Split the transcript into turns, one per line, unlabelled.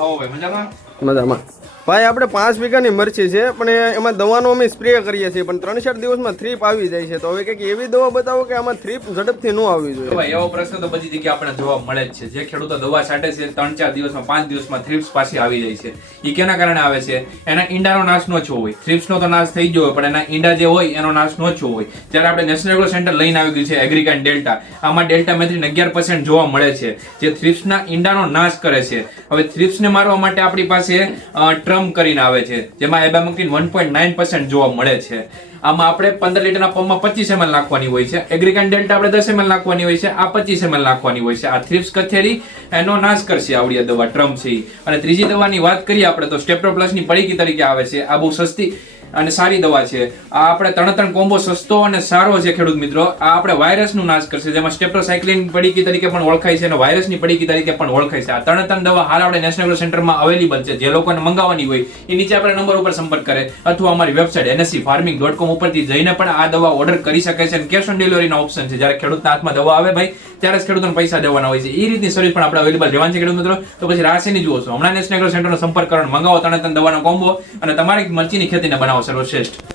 આવો ભાઈ મજામાં
મજામાં. ભાઈ, આપણે પાંચ વીઘાની મરચી છે, પણ એમાં દવાનો અમે સ્પ્રે કરીએ છીએ, પણ ત્રણ ચાર દિવસમાં થ્રીપ આવી જાય છે. તો હવે કંઈક એવી દવા બતાવો કે આમાં થ્રીપ ઝડપથી ન આવવી જોઈએ.
ભાઈ, એવો પ્રશ્ન તો બધી જગ્યાએ આપણે જોવા મળે જ છે. જે ખેડૂતો દવા છાંટે છે, ત્રણ ચાર દિવસમાં, પાંચ દિવસમાં થ્રિપ્સ પાછી આવી જાય છે. એ કેના કારણે આવે છે? એના ઈંડાનો નાશ ન થયો હોય. થ્રીપ્સનો તો નાશ થઈ ગયો હોય, પણ એના ઈંડા જે હોય, એનો નાશ ન થયો હોય. જ્યારે આપણે નેશનલ એગ્રો સેન્ટર લઈને આવી ગયું છે એગ્રીકાન ડેલ્ટા આમાં ડેલ્ટા મેથ્રીન અગિયાર પર્સન્ટ જોવા મળે છે. જે થ્રિપ્સના ઈંડાનો નાશ કરે છે. હવે થ્રિપ્સને મારવા માટે આપણી પાસે અ, ટ્રમ્પ કરીને આવે છે જેમાં abamectin one point nine percent જોવા મળે છે. આમાં આપણે પંદર લીટરના પંપમાં પચીસ એમએલ નાખવાની હોય છે. એગ્રીકન ડેલ્ટા આપણે દસ એમએલ નાખવાની હોય છે. આ પચીસ એમએલ નાખવાની હોય છે. આ થ્રિપ્સ કથેરી એનો નાશ કરશે આવડી દવા ટ્રમ્પ છે અને ત્રીજી દવાની વાત કરીએ આપણે તો સ્ટેપ્ટોપ્લસ પ્લસની પડીકી તરીકે આવે છે. આ બહુ સસ્તી અને સારી દવા છે. આ આપણે ત્રણ ત્રણ કોમ્બો સસ્તો અને સારો છે ખેડૂત મિત્રો. આ આપણે વાયરસનું નાશ કરશે. જેમાં સ્ટેપ્ટોસાયક્લિન પડીકી તરીકે પણ ઓળખાય છે અને વાયરસની પડીકી તરીકે પણ ઓળખાય છે. આ ત્રણ ત્રણ દવા હાલ આપણે નેશનલ સેન્ટરમાં અવેલેબલ છે. જે લોકોને મંગાવવાની હોય, એ નીચે આપણે નંબર ઉપર સંપર્ક કરે. અથવા અમારી website NSC farming dot com ઉપરથી જઈને પણ આ દવા ઓર્ડર કરી શકે છે કેશ ઓન ડિલિવરીનો ઓપ્શન છે. જ્યારે ખેડૂતના હાથમાં દવા આવે ભાઈ, ત્યારે જ ખેડૂતોને પૈસા દેવાના હોય છે. એ રીતની સર્વિસ પણ આપણે અવેલેબલ રહેવાની છે ખેડૂત મિત્રો. તો પછી રાશિની જુઓ છો. હમણાં નેશનલ સેન્ટરનો સંપર્ક કરો મંગાવો તને તને દવાનો કોમ્બો અને તમારી મરચીની ખેતીને બનાવો, સર્વશ્રેષ્ઠ.